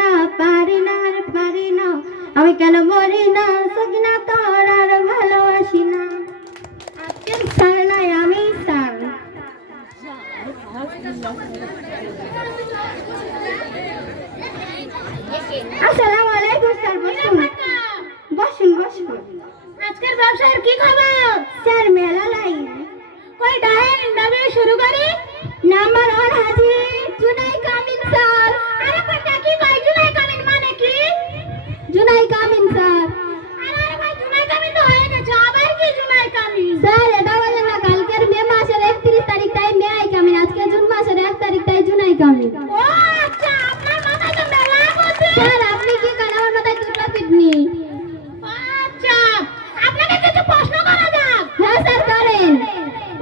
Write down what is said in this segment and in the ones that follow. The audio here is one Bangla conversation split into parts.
না পারি না আর পারি না আমি কেন মরি না সকিনা তোর আর ভালোবাসি না আজকের স্যার নাই আমি স্যার আসসালামু আলাইকুম স্যার বসুন বসুন আজকের ব্যবসায়ের কি খবর স্যার মেলা লাই কই ডাইন ইন্টারভিউ শুরু করি নাম্বার 1 হাজির জুনাই কামিন স্যার আরে কইটা কি কই জুনাই কামিন মানে কি জুনাই কামিন স্যার আরে ভাই জুনাই কামিন তো হয়ে গেছে আবার কি জুনাই কামিন স্যার এটা বলেন না কালকের মে মাসের 31 তারিখ তাই মে আই কামিন আজকে জুন মাসের 1 তারিখ তাই জুনাই কামিন ও আচ্ছা আপনার মাথায় তো মেলা আছে স্যার আপনি কি করেন আমার মাথায় দুটো কিডনি আচ্ছা আপনাকে কিছু প্রশ্ন করা যাক হ্যাঁ স্যার করেন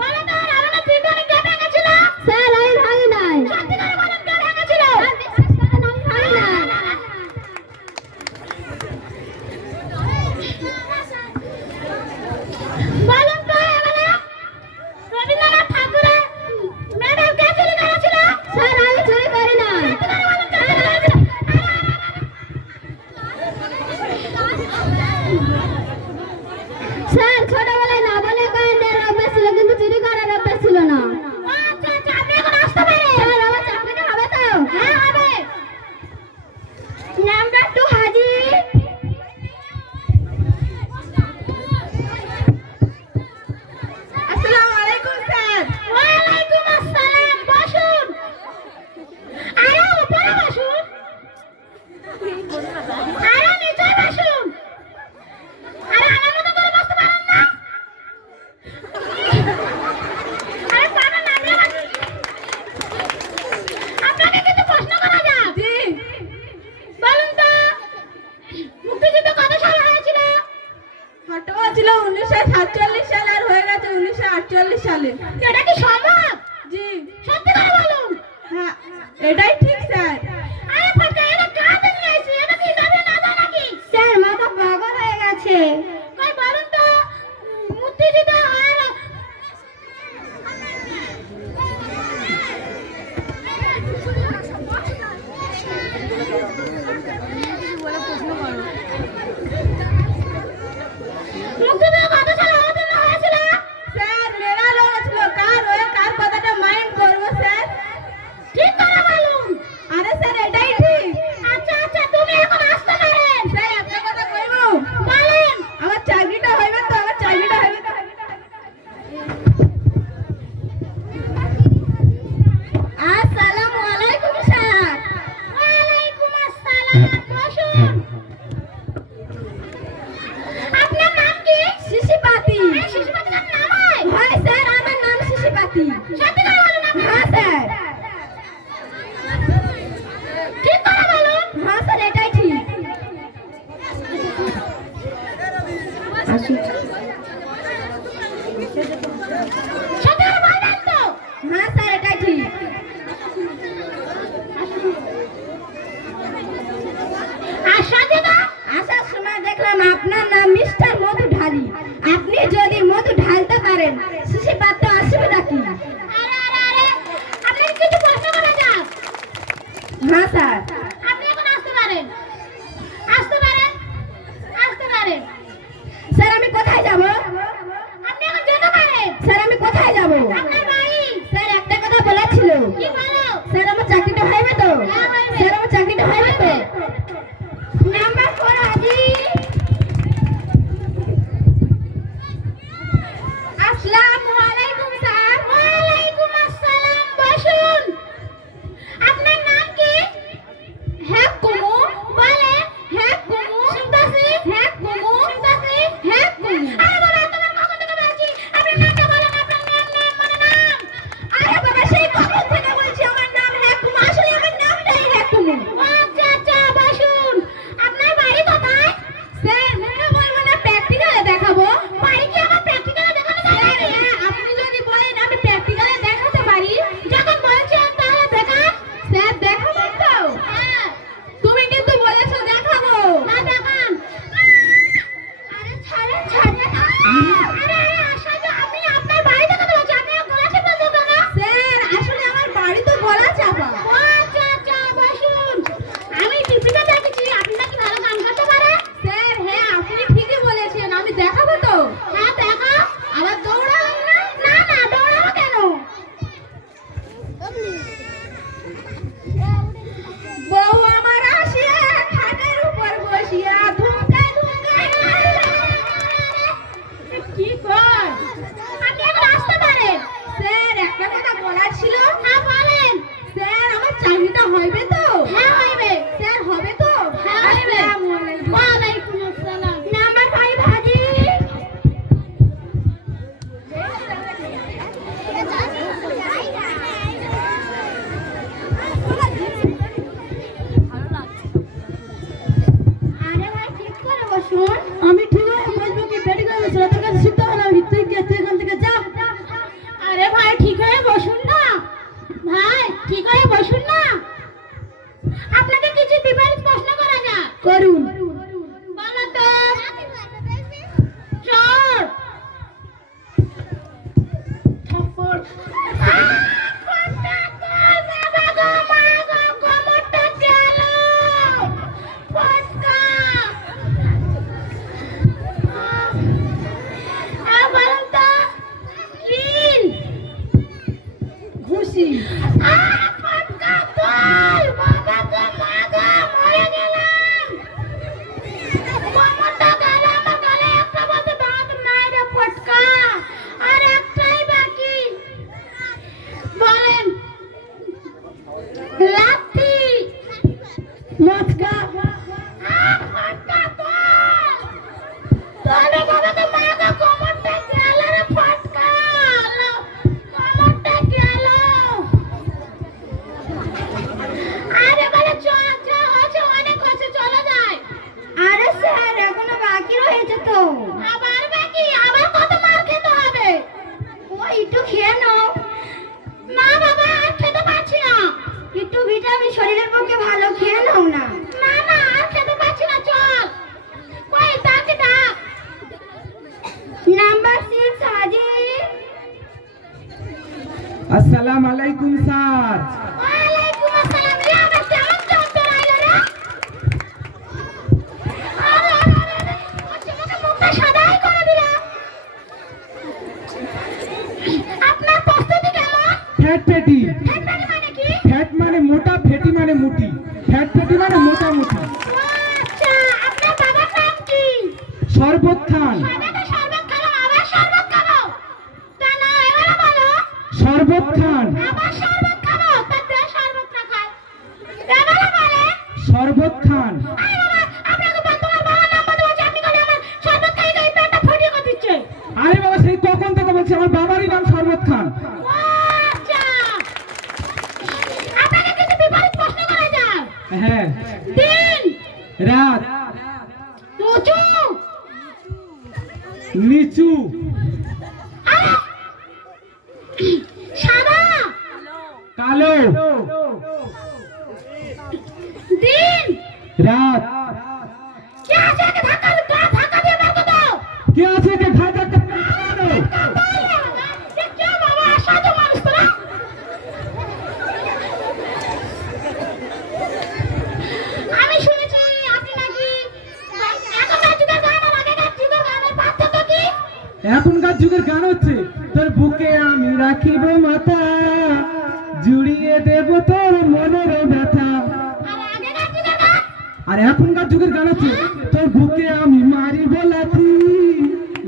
বলো তো রাবণের পিঠে কে ভেঙেছিল স্যার আমি ভাঙি নাই সত্যি করে বলেন কে ভেঙেছিল আমি ভাঙি নাই বলুন তো এবারে রবীন্দ্রনাথ ঠাকুরের মেডেল কে চুরি করেছিল স্যার আমি চুরি করি না সত্যি করে বলেন কে করেছিল স্যার ছোটবেলায় না বলে কয়েনের অভ্যাস ছিল কিন্তু চুরি করার অভ্যাস ছিল না আচ্ছা আচ্ছা আপনি এখন আসতে পারেন স্যার আমার চাকরিটা হবে তো হ্যাঁ হবে নাম্বার 2 হাজির আসসালামু আলাইকুম স্যার ওয়া আলাইকুম আসসালাম বসুন আরে উপরে বসুন আরে নিচে বসুন আরে আমার মতো করে বসতে পারেন না আরে পারেন না আমি আপনাকে কিছু প্রশ্ন করা যাক জি বলুন তো মুক্তিযুদ্ধ কত সালে হয়েছিল ঘটনা ছিল 1947 সালে আর হয়ে গেছে 1948 সালে এটা কি সম্ভব জি সত্যি করে বলুন হ্যাঁ এটাই ঠিক স্যার আরে পাকা এটা কাজ নিয়ে এসেছি এটা কি যাবে না জানা নাকি স্যার মাথা পাগল হয়ে গেছে কই বলুন তো মুক্তিযুদ্ধ আর মুক্তিযুদ্ধ কত সালে অবতীর্ণ হয়েছিল স্যার মেলা লোক ছিল কার ওই কার কথাটা মাইন্ড করব স্যার ঠিক করে বলুন আরে স্যার এটাই ঠিক আচ্ছা আচ্ছা তুমি এখন আসতে পারেন স্যার একটা কথা কইব বলেন আমার চাকরিটা হইবে তো আমার চাকরিটা হইবে তো আসসালামু আলাইকুম স্যার ওয়া আলাইকুম আসসালাম বসুন আপনার নাম কি শিশিপাতি শিশিপাতি নাম হয় হ্যাঁ স্যার আমার নাম শিশিপাতি সত্যি করে বলুন হ্যাঁ স্যার ঠিক করে বলুন হ্যাঁ স্যার এটাই ঠিক সত্যি করে বলবেন তো হ্যাঁ স্যার এটাই ঠিক আসার সময় দেখলাম আপনার নাম মিস্টার মধু ঢালি আপনি যদি মধু ঢালতে পারেন শিশি পাত্র অসুবিধা কি আরে আরে আরে আপনি কিছু প্রশ্ন করা যাক হ্যাঁ স্যার আপনি এখন আসতে পারেন আসতে পারেন আসতে পারেন স্যার আমি কোথায় যাব আপনি এখন যেতে পারেন স্যার আমি কোথায় যাব আপনার বাড়ি স্যার একটা কথা বলার ছিল কি বলো স্যার আমার চাকরিটা হইবে তো স্যার আমার চাকরিটা হইবে তো নাম্বার 4 হাজির আসসালামু আলাইকুম স্যার ওয়া আলাইকুম আসসালাম বসুন আপনার নাম কি হ্যাঁ কুমু বলে হ্যাঁ কুমু শুনতাছি হ্যাঁ কুমু শুনতাছি হ্যাঁ কুমু আরে বাবা তোমার কখন থেকে বলছি আপনার নামটা বলেন আপনার নাম মানে নাম আরে বাবা সেই কখন থেকে বলছি আমার নাম হ্যাঁ কুমু আসলে আমার নামটাই হ্যাঁ কুমু করুন। বলো তো। চোর। থাপ্পড়। ঘুষি। লাঠি। মচকা। তোরে বাবা তো মাগা কোমরটা গেল রে ফটকা। কোমরটা গেল। আরে বলে চল চল হচ্ছে অনেক হচ্ছে চলে যায়। আরে স্যার এখনো বাকি রয়েছে তো। আবার বাকি আবার কত মার খেতে হবে? ও একটু খেয়ে নাও। না বাবা আর খেতে পারছি না। একটু ভিটামিন শরীরের পক্ষে ভালো, খেয়ে নাও না। না না আর খেতে পারছি না, চল। কই তাকে ডাক। নাম্বার 6 হাজির। আসসালামু আলাইকুম স্যার। ওয়ালাইকুম আসসালাম। রে আবার কেমন চত্বর আইলো রে? আরে আচ্ছা মুখটা সাদাই করে দিলা। আপনার প্রস্তুতি কেমন? Fat fatty. ফ্যাট মানে কি? ফ্যাট মানে মোটা, ফেটি মানে মুটি। ফ্যাট ফেটি মানে মোটা মুটি। আচ্ছা আপনার বাবার নাম কি? শরবত খান। সবাইকে শরবত খাও, আবার শরবত খাও। তা না এবারে বলো। শরবত খান। আবার শরবত খাও, তা তে শরবত না খায়। এবারে বলে। শরবত খান। আরে বাবা আপনাকে তোমার বাবার নাম বলতে বলছি, আপনি করে আমার শরবত খাই খাই পেটটা ফুটিয়ে করে দিচ্ছে। আরে বাবা সেই কখন থেকে বলছি আমার বাবারই নাম শরবত খান। আচ্ছা আপনাকে কিছু বিপরীত প্রশ্ন করা যায়। হ্যাঁ। দিন। রাত। উঁচু। নিচু। আরে সাদা। কালো। দিন। রাত। কে আছে একে ধাক্কা দিয়ে বের করে দাও। কে আছে যে ঢাকা কে বাবা সাধু মানুষ তোরা? আমি শুনেছি আপনি নাকি এখনকার যুগের গান আর আগেকার যুগের গানের পার্থক্য কি? এখনকার যুগের গান হচ্ছে তোর বুকে আমি রাখিব মাথা, জুড়িয়ে দেব তোর মনের ব্যথা। আর আগেকার যুগের গান? আর এখনকার যুগের গান হচ্ছে তোর বুকে আমি মারিব লাথি,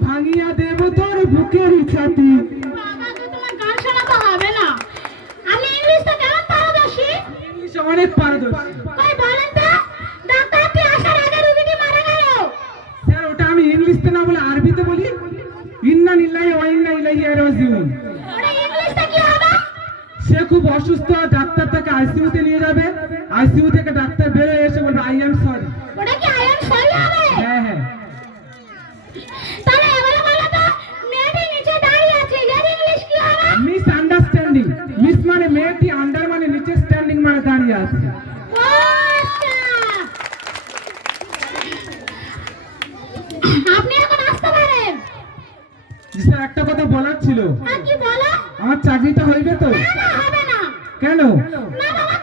ভাঙিয়া দেব তোর বুকের ছাতি। বাবা তো তোমার গান শোনাতে হবে না। আমি ইংলিশটা কেমন পারদর্শী? ইংলিশে অনেক পারদর্শী। কই বলেন তো, ডাক্তারটি আসার আগে রোগীটি মারা গেল। স্যার ওটা আমি ইংলিশতে না বলে আরবিতে বলি। ইন্না লিল্লাহি ওয়া ইন্না ইলাইহি রাজিউন। ওটা ইংলিশটা কি হবে? সে খুব অসুস্থ, ডাক্তার তাকে আইসিইউতে নিয়ে যাবে। আইসিইউ থেকে ডাক্তার বের হয়ে এসে বলবে আই এম সরি। ওটা কি আই এম সরি হবে? হ্যাঁ হ্যাঁ। তাহলে এবারে বলো তো, মেয়েটি নিচে দাঁড়িয়ে আছে, এর ইংলিশ কি হবে? Miss understanding. মিস মানে মেয়েটি, আন্ডার মানে নিচে, স্ট্যান্ডিং মানে দাঁড়িয়ে আছে। ও আচ্ছা। আপনি এখন আসতে পারেন। জি স্যার একটা কথা বলার ছিল। আর কি বলো? আমার চাকরিটা হইবে তো? না না হবে না। কেন? না বাবা